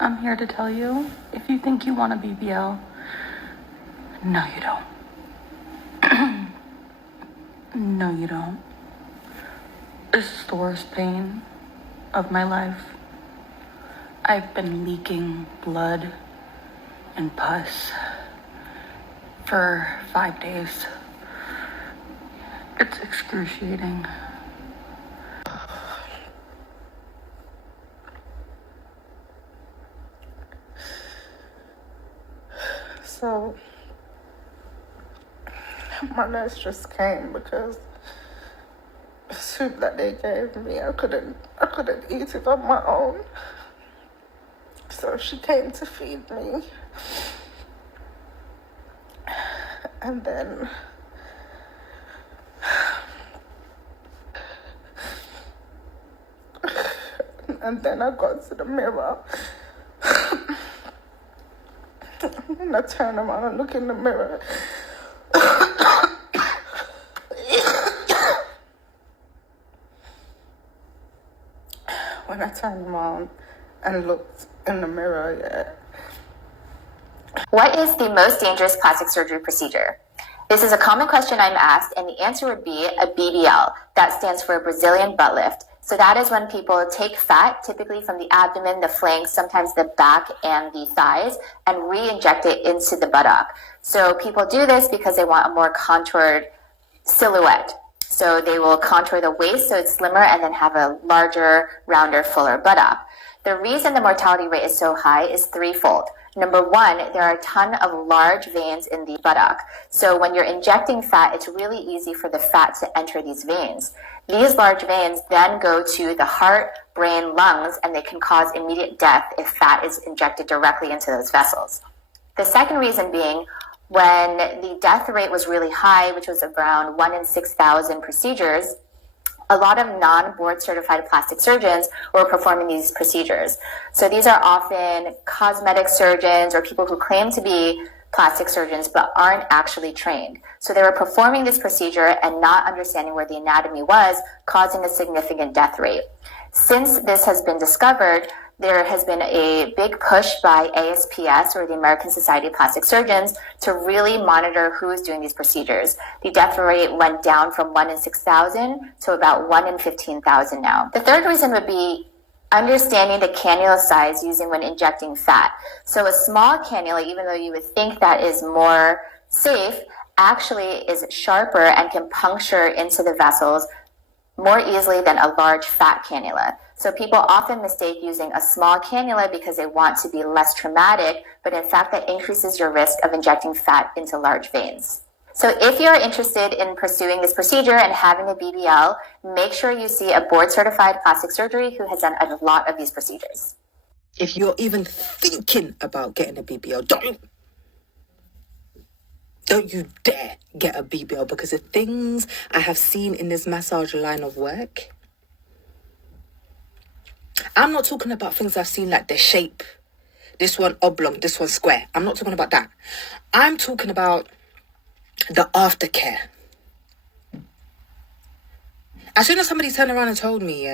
I'm here to tell you, if you think you want a BBL, no you don't. No you don't. This is the worst pain of my life. I've been leaking blood and pus for 5 days. It's excruciating. So my nurse just came because the soup that they gave me, I couldn't eat it on my own. So she came to feed me. And then I got to the mirror. And I turn around and look in the mirror. When I turned around and looked in the mirror, What is the most dangerous plastic surgery procedure? This is a common question I'm asked, and the answer would be a BBL. That stands for Brazilian butt lift. So that is when people take fat, typically from the abdomen, the flanks, sometimes the back and the thighs, and re-inject it into the buttock. So people do this because they want a more contoured silhouette. So they will contour the waist so it's slimmer and then have a larger, rounder, fuller buttock. The reason the mortality rate is so high is threefold. Number one, there are a ton of large veins in the buttock. So when you're injecting fat, it's really easy for the fat to enter these veins. These large veins then go to the heart, brain, lungs, and they can cause immediate death if fat is injected directly into those vessels. The second reason being, when the death rate was really high, which was around 1 in 6,000 procedures, a lot of non-board certified plastic surgeons were performing these procedures. So these are often cosmetic surgeons or people who claim to be plastic surgeons but aren't actually trained. So they were performing this procedure and not understanding where the anatomy was, causing a significant death rate. Since this has been discovered, there has been a big push by ASPS, or the American Society of Plastic Surgeons, to really monitor who is doing these procedures. The death rate went down from 1 in 6,000 to about 1 in 15,000 now. The third reason would be understanding the cannula size using when injecting fat. So a small cannula, even though you would think that is more safe, actually is sharper and can puncture into the vessels more easily than a large fat cannula. So people often mistake using a small cannula because they want to be less traumatic, but in fact that increases your risk of injecting fat into large veins. So if you're interested in pursuing this procedure and having a BBL, make sure you see a board-certified plastic surgery who has done a lot of these procedures. If you're even thinking about getting a BBL, don't you dare get a BBL, because the things I have seen in this massage line of work, I'm not talking about things I've seen like the shape, this one oblong, this one square. I'm not talking about that. I'm talking about the aftercare. As soon as somebody turned around and told me,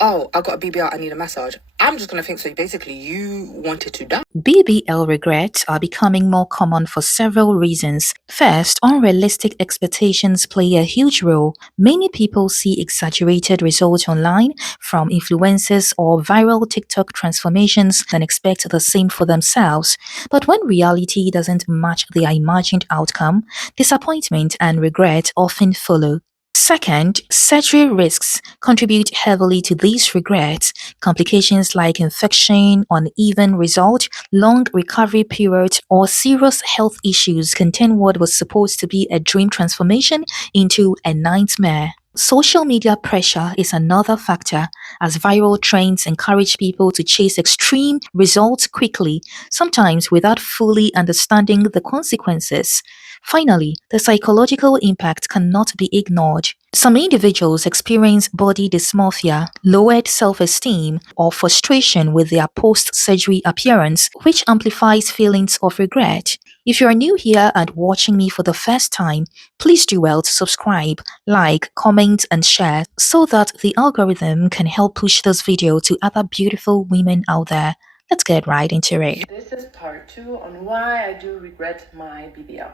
oh, I got a BBL, I need a massage, I'm just going to think, so basically you wanted to die. BBL regrets are becoming more common for several reasons. First, unrealistic expectations play a huge role. Many people see exaggerated results online from influencers or viral TikTok transformations and expect the same for themselves. But when reality doesn't match their imagined outcome, disappointment and regret often follow. Second, surgery risks contribute heavily to these regrets. Complications like infection, uneven result, long recovery periods, or serious health issues can turn what was supposed to be a dream transformation into a nightmare. Social media pressure is another factor, as viral trends encourage people to chase extreme results quickly, sometimes without fully understanding the consequences. Finally, the psychological impact cannot be ignored. Some individuals experience body dysmorphia, lowered self-esteem, or frustration with their post-surgery appearance, which amplifies feelings of regret. If you are new here and watching me for the first time, please do well to subscribe, like, comment, and share so that the algorithm can help push this video to other beautiful women out there. Let's get right into it. This is part 2 on why I do regret my BBL.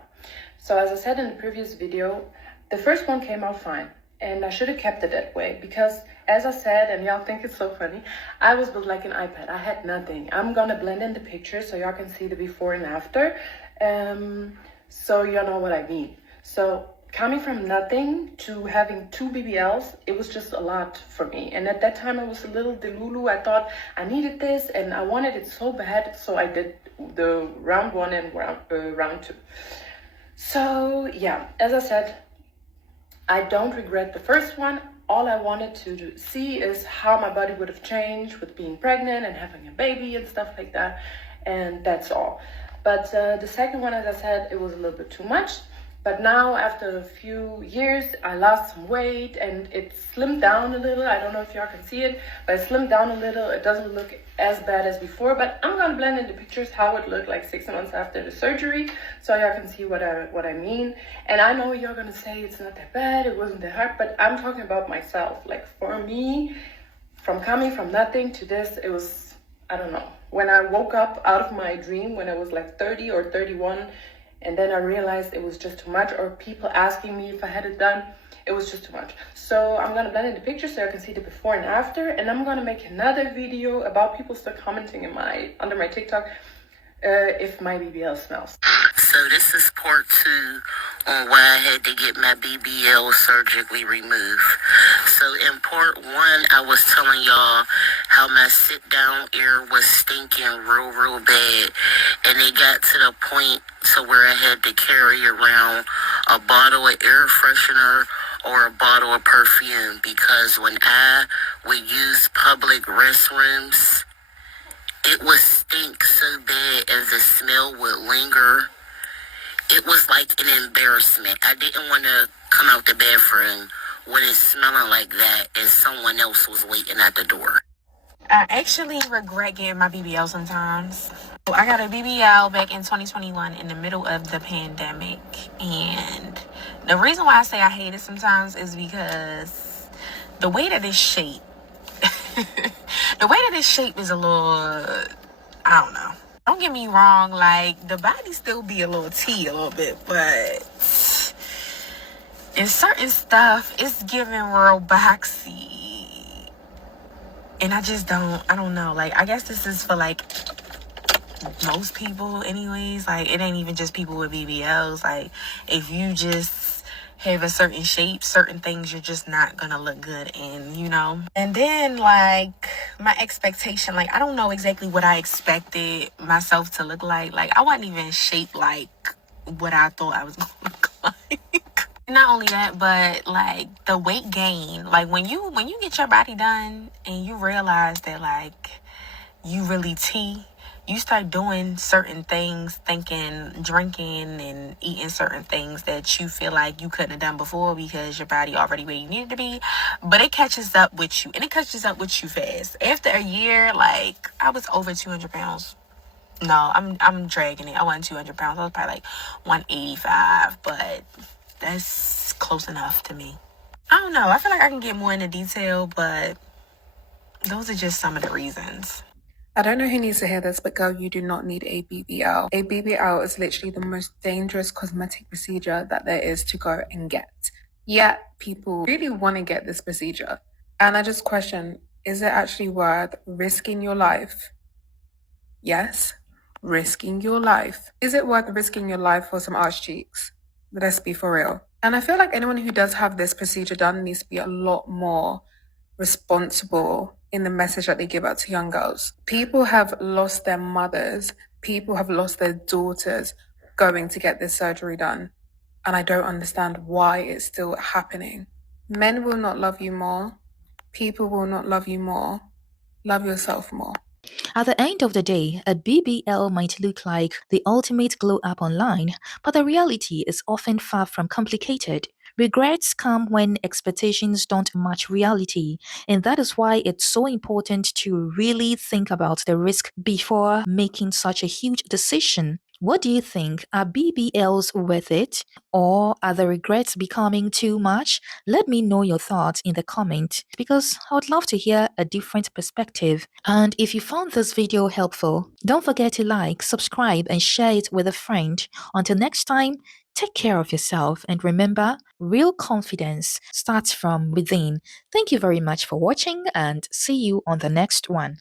So as I said in the previous video, the first one came out fine and I should have kept it that way because as I said, and y'all think it's so funny, I was built like an iPad. I had nothing. I'm gonna blend in the pictures so y'all can see the before and after. So y'all know what I mean. So coming from nothing to having 2 BBLs, it was just a lot for me. And at that time, I was a little delulu. I thought I needed this and I wanted it so bad. So I did the round 1 and round 2. So yeah, as I said, I don't regret the first one. All I wanted to see is how my body would have changed with being pregnant and having a baby and stuff like that. And that's all. But the second one, as I said, it was a little bit too much. But now, after a few years, I lost some weight and it slimmed down a little. I don't know if y'all can see it, but it slimmed down a little. It doesn't look as bad as before, but I'm gonna blend in the pictures how it looked like 6 months after the surgery, so y'all can see what I mean. And I know you're gonna say it's not that bad, it wasn't that hard, but I'm talking about myself. Like for me, from coming from nothing to this, it was, I don't know. When I woke up out of my dream when I was like 30 or 31, and then I realized it was just too much, or people asking me if I had it done, it was just too much. So I'm gonna blend in the pictures so I can see the before and after, and I'm gonna make another video about people still commenting in under my TikTok if my BBL smells. So this is part 2 on why I had to get my BBL surgically removed. So in part 1, I was telling y'all how my sit-down ear was stinking real bad. And it got to the point to where I had to carry around a bottle of air freshener or a bottle of perfume because when I would use public restrooms, it would stink so bad and the smell would linger. It was like an embarrassment. I didn't want to come out the bathroom when it's smelling like that and someone else was waiting at the door. I actually regret getting my BBL sometimes. I got a BBL back in 2021 in the middle of the pandemic. And the reason why I say I hate it sometimes is because the way that it's shaped, is a little, I don't know. Don't get me wrong, like the body still be a little T a little bit, but in certain stuff, it's giving real boxy. And I don't know. Like, I guess this is for like most people anyways. Like, it ain't even just people with BBLs. Like, if you just have a certain shape, certain things you're just not gonna look good in, you know? And then, like, my expectation, like, I don't know exactly what I expected myself to look like. Like, I wasn't even shaped like what I thought I was gonna look like. Not only that, but like the weight gain, like when you get your body done and you realize that like you really you start doing certain things, drinking and eating certain things that you feel like you couldn't have done before because your body already where you needed to be. But it catches up with you, and it catches up with you fast. After a year, like I was over 200 pounds. No, I'm dragging it. I wasn't 200 pounds. I was probably like 185, but that's close enough to me. I don't know. I feel like I can get more into detail, but those are just some of the reasons. I don't know who needs to hear this, but girl, you do not need a BBL. A BBL is literally the most dangerous cosmetic procedure that there is to go and get. Yet people really want to get this procedure. And I just question, is it actually worth risking your life? Yes, risking your life. Is it worth risking your life for some arch cheeks? Let's be for real. And I feel like anyone who does have this procedure done needs to be a lot more responsible in the message that they give out to young girls. People have lost their mothers, people have lost their daughters going to get this surgery done. And I don't understand why it's still happening. Men will not love you more. People will not love you more. Love yourself more. At the end of the day, a BBL might look like the ultimate glow up online, but the reality is often far from complicated. Regrets come when expectations don't match reality, and that is why it's so important to really think about the risk before making such a huge decision. What do you think? Are BBLs worth it? Or are the regrets becoming too much? Let me know your thoughts in the comment because I would love to hear a different perspective. And if you found this video helpful, don't forget to like, subscribe, and share it with a friend. Until next time, take care of yourself and remember, real confidence starts from within. Thank you very much for watching and see you on the next one.